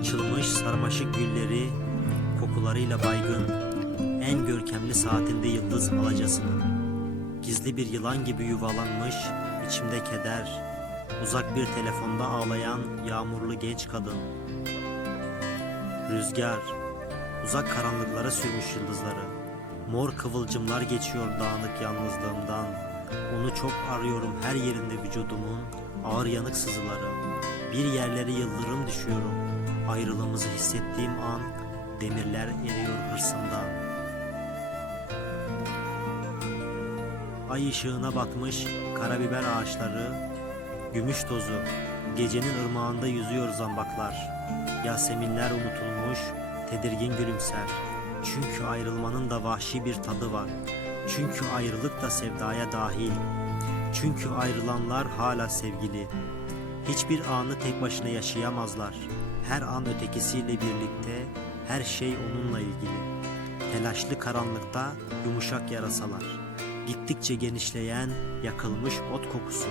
Açılmış sarmaşık gülleri kokularıyla baygın. En görkemli saatinde yıldız alacasının. Gizli bir yılan gibi yuvalanmış, içimde keder. Uzak bir telefonda ağlayan yağmurlu genç kadın. Rüzgar, uzak karanlıklara sürmüş yıldızları. Mor kıvılcımlar geçiyor dağınık yalnızlığımdan. Onu çok arıyorum her yerinde vücudumun, ağır yanık sızıları. Bir yerlere yıldırım düşüyorum. Ayrılığımızı hissettiğim an, demirler eriyor hırsımdan. Ay ışığına batmış karabiber ağaçları, gümüş tozu, gecenin ırmağında yüzüyor zambaklar. Yaseminler unutulmuş, tedirgin gülümser. Çünkü ayrılmanın da vahşi bir tadı var. Çünkü ayrılık da sevdaya dahil. Çünkü ayrılanlar hala sevgili. Hiçbir anı tek başına yaşayamazlar. Her an ötekisiyle birlikte, her şey onunla ilgili. Telaşlı karanlıkta yumuşak yarasalar. Gittikçe genişleyen yakılmış ot kokusu.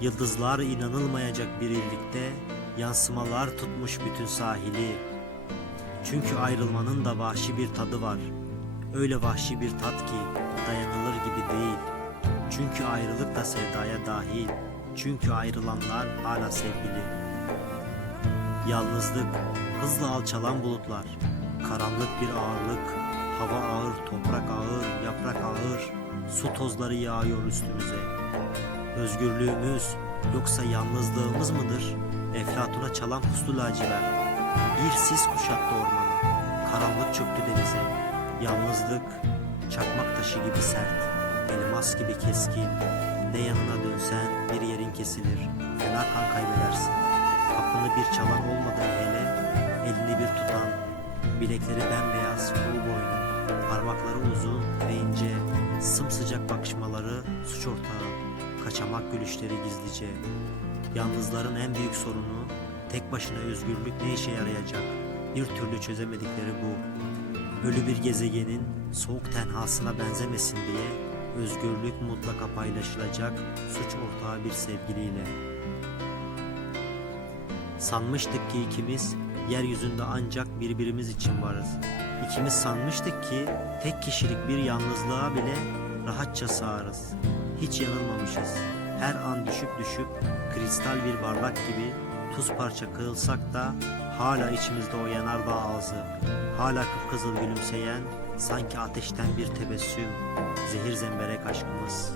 Yıldızlar inanılmayacak bir birlikte yansımalar tutmuş bütün sahili. Çünkü ayrılmanın da vahşi bir tadı var. Öyle vahşi bir tat ki dayanılır gibi değil. Çünkü ayrılık da sevdaya dahil. Çünkü ayrılanlar hala sevgili. Yalnızlık, hızla alçalan bulutlar, karanlık bir ağırlık, hava ağır, toprak ağır, yaprak ağır, su tozları yağıyor üstümüze. Özgürlüğümüz yoksa yalnızlığımız mıdır? Eflatuna çalan puslu lacivert. Bir sis kuşattı ormanı. Karanlık çöktü denize. Yalnızlık çakmak taşı gibi sert. Elmas gibi keskin. Ne yanına dönsen bir yerin kesilir. Fena kan kaybedersin. Kapını bir çalan olmadı hele. Elini bir tutan. Bilekleri bembeyaz, kol boynu. Parmakları uzun ve ince. Sımsıcak bakışmaları suç ortağı. Kaçamak gülüşleri gizlice. Yalnızların en büyük sorunu tek başına özgürlük ne işe yarayacak? Bir türlü çözemedikleri bu. Ölü bir gezegenin soğuk tenhasına benzemesin diye özgürlük mutlaka paylaşılacak suç ortağı bir sevgiliyle. Sanmıştık ki ikimiz yeryüzünde ancak birbirimiz için varız. İkimiz sanmıştık ki tek kişilik bir yalnızlığa bile rahatça sığarız. Hiç yanılmamışız. Her an düşüp düşüp kristal bir bardak gibi tuz parça kığılsak da hala içimizde o yanardağ ağzı, hala kıpkızıl gülümseyen sanki ateşten bir tebessüm, zehir zemberek aşkımız.